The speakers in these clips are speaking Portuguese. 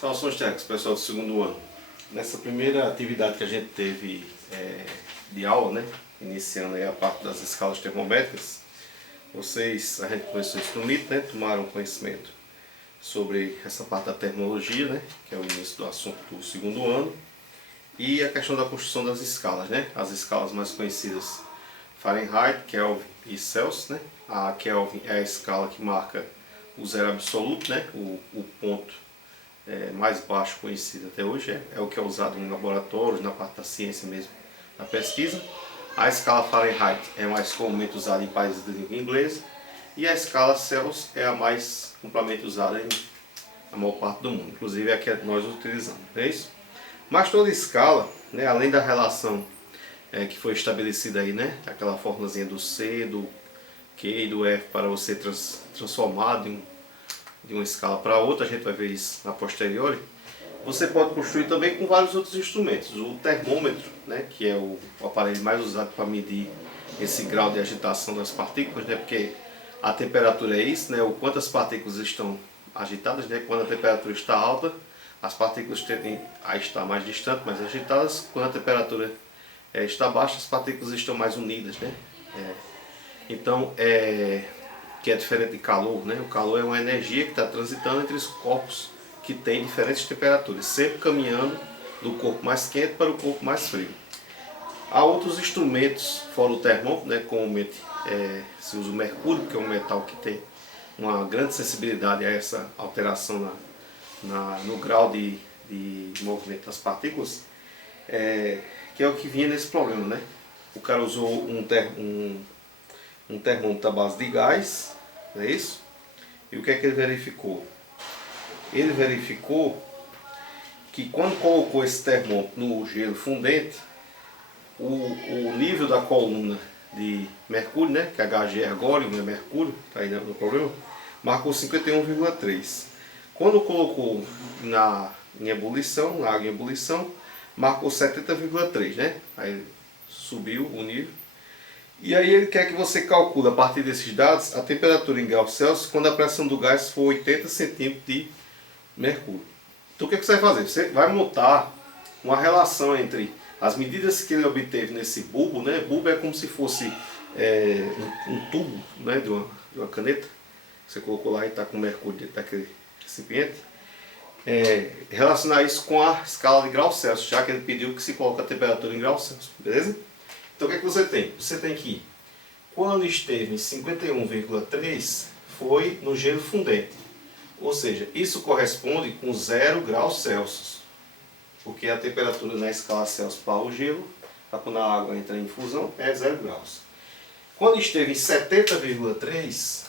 Saudações técnicas, pessoal do segundo ano. Nessa primeira atividade que a gente teve de aula, né, iniciando aí a parte das escalas termométricas, a gente começou isso no MIT, né, tomaram conhecimento sobre essa parte da termologia, né, que é o início do assunto do segundo ano, e a questão da construção das escalas, né, as escalas mais conhecidas, Fahrenheit, Kelvin e Celsius, né. A Kelvin é a escala que marca o zero absoluto, né, o ponto mais baixo conhecido até hoje, é o que é usado em laboratórios, na parte da ciência mesmo, na pesquisa. A escala Fahrenheit é mais comumente usada em países de língua inglesa, e a escala Celsius é a mais amplamente usada na maior parte do mundo, inclusive é a que nós utilizamos, é isso? Mas toda escala, né, além da relação que foi estabelecida aí, né, aquela formulazinha do C, do Q e do F para você transformar de uma escala para outra, a gente vai ver isso na posteriori. Você pode construir também com vários outros instrumentos. O termômetro, né, que é o aparelho mais usado para medir esse grau de agitação das partículas, né, porque a temperatura é isso, né, o quanto as partículas estão agitadas, né, quando a temperatura está alta, as partículas tendem a estar mais distantes, mais agitadas. Quando a temperatura está baixa, as partículas estão mais unidas, né. Então, que é diferente de calor, né? O calor é uma energia que está transitando entre os corpos que têm diferentes temperaturas, sempre caminhando do corpo mais quente para o corpo mais frio. Há outros instrumentos, fora o termômetro, né? Comumente se usa o mercúrio, que é um metal que tem uma grande sensibilidade a essa alteração no grau de movimento das partículas, que é o que vinha nesse problema, né? O cara usou um termômetro à base de gás, não é isso? E o que é que ele verificou? Ele verificou que quando colocou esse termômetro no gelo fundente, o nível da coluna de mercúrio, né, que Hg é agório, não é mercúrio, está aí no problema, marcou 51,3. Quando colocou em ebulição, na água em ebulição, marcou 70,3, né? Aí subiu o nível. E aí ele quer que você calcule, a partir desses dados, a temperatura em graus Celsius quando a pressão do gás for 80 centímetros de mercúrio. Então o que você vai fazer? Você vai montar uma relação entre as medidas que ele obteve nesse bulbo, né? Bulbo é como se fosse um tubo, né? de uma caneta. Você colocou lá e está com mercúrio dentro daquele recipiente. Relacionar isso com a escala de graus Celsius, já que ele pediu que se coloque a temperatura em graus Celsius, beleza? Então o que é que você tem? Você tem que, quando esteve em 51,3, foi no gelo fundente. Ou seja, isso corresponde com 0 graus Celsius. Porque a temperatura na escala Celsius para o gelo, quando a água entra em fusão, é 0 graus. Quando esteve em 70,3,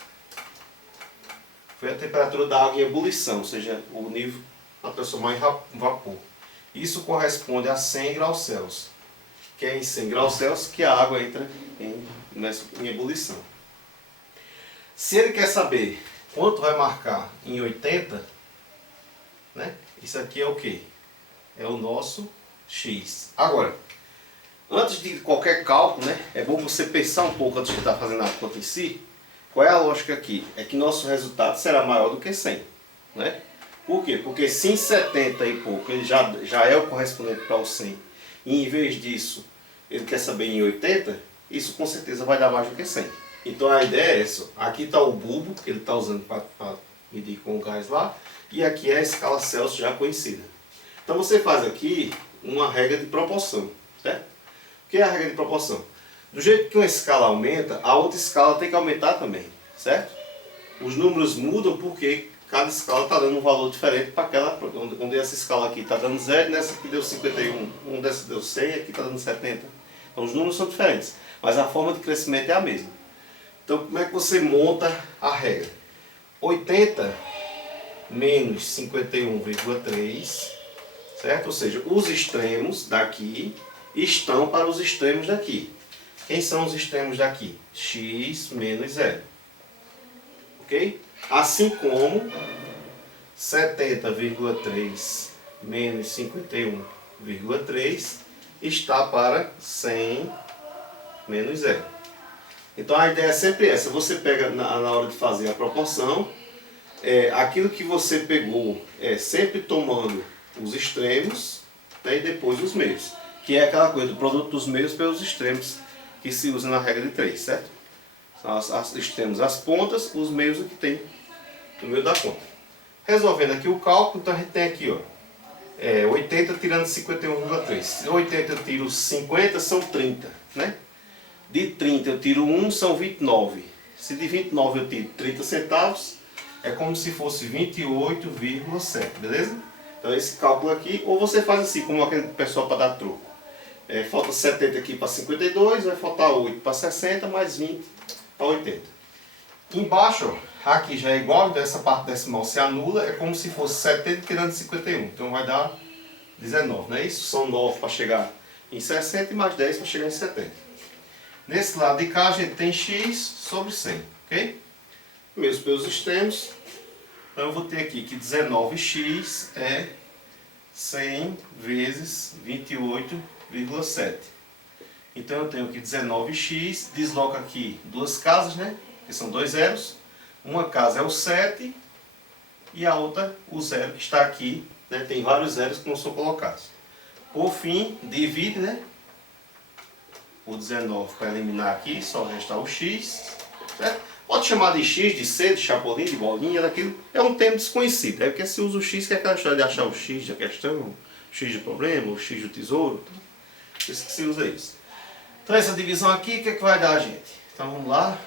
foi a temperatura da água em ebulição, ou seja, o nível para transformar em vapor. Isso corresponde a 100 graus Celsius. Que é em 100 graus Celsius que a água entra em ebulição. Se ele quer saber quanto vai marcar em 80, né? Isso aqui é o que? É o nosso X. Agora, antes de qualquer cálculo, né, é bom você pensar um pouco antes de estar fazendo a conta em si. Qual é a lógica aqui? É que nosso resultado será maior do que 100. Né? Por quê? Porque se em 70 e pouco ele já é o correspondente para o 100, e em vez disso ele quer saber em 80, isso com certeza vai dar mais do que 100. Então a ideia é essa. Aqui está o bulbo que ele está usando para medir com o gás lá, e aqui é a escala Celsius já conhecida. Então você faz aqui uma regra de proporção, certo? O que é a regra de proporção? Do jeito que uma escala aumenta, a outra escala tem que aumentar também, certo? Os números mudam porque cada escala está dando um valor diferente para aquela, onde essa escala aqui está dando 0, nessa aqui deu 51, dessa deu 100, aqui está dando 70. Então os números são diferentes, mas a forma de crescimento é a mesma. Então como é que você monta a regra? 80 menos 51,3, certo? Ou seja, os extremos daqui estão para os extremos daqui. Quem são os extremos daqui? X menos 0. Ok? Assim como 70,3 menos 51,3 está para 100 menos 0. Então a ideia é sempre essa. Você pega na hora de fazer a proporção, aquilo que você pegou, sempre tomando os extremos, né, e depois os meios. Que é aquela coisa do produto dos meios pelos extremos que se usa na regra de 3, certo? São os extremos, as pontas, os meios o que tem no meio da conta. Resolvendo aqui o cálculo, então a gente tem aqui, ó, 80 tirando 51,3. Se 80 eu tiro 50, são 30, né? De 30 eu tiro 1, são 29. Se de 29 eu tiro 30 centavos, é como se fosse 28,7, beleza? Então esse cálculo aqui, ou você faz assim, como aquele pessoal para dar troco. Falta 70 aqui para 52, vai faltar 8 para 60, mais 20 para 80. Embaixo, ó, aqui já é igual, então essa parte decimal se anula, é como se fosse 70 tirando 51. Então vai dar 19, não é isso? São 9 para chegar em 60 e mais 10 para chegar em 70. Nesse lado de cá a gente tem x sobre 100, ok? Mesmo pelos extremos, então eu vou ter aqui que 19x é 100 vezes 28,7. Então eu tenho aqui 19x, desloco aqui duas casas, né? Que são dois zeros. Uma casa é o 7 e a outra o zero que está aqui, né? Tem vários zeros que não são colocados. Por fim, divide, né? O 19 para eliminar aqui, só resta o x, certo? Pode chamar de x, de c, de chapolin, de bolinha, daquilo. É um termo desconhecido. É porque se usa o x, que é aquela história de achar o x da questão, o x do problema, o x do tesouro. Por isso que se usa isso. Então essa divisão aqui, o que é que vai dar, gente? Então vamos lá.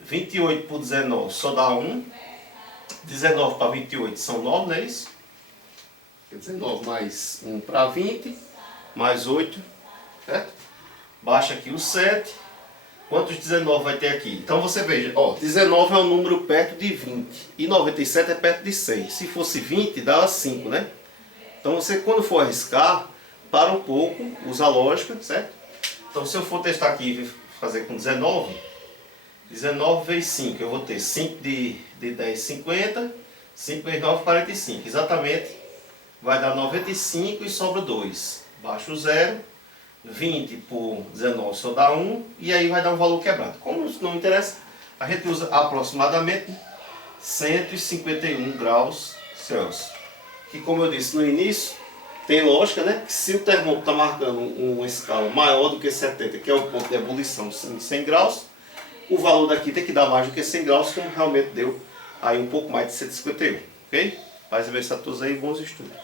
28 por 19 só dá 1. 19 para 28 são 9, não é isso? 19 mais 1 para 20, mais 8, certo? Baixa aqui o 7. Quantos 19 vai ter aqui? Então você veja, ó, 19 é um número perto de 20 e 97 é perto de 100. Se fosse 20, dava 5, né? Então você, quando for arriscar, para um pouco, usa a lógica, certo? Então se eu for testar aqui e fazer com 19 vezes 5, eu vou ter 5 de 10, 50, 5 vezes 9, 45. Exatamente, vai dar 95 e sobra 2. Baixa o 0, 20 por 19 só dá 1, e aí vai dar um valor quebrado. Como isso não interessa, a gente usa aproximadamente 151 graus Celsius. Que, como eu disse no início, tem lógica, né? Que se o termômetro está marcando uma escala maior do que 70, que é o ponto de ebulição em 100 graus, o valor daqui tem que dar mais do que 100 graus, como realmente deu aí um pouco mais de 151, ok? Paz e bênção a todos aí, bons estudos.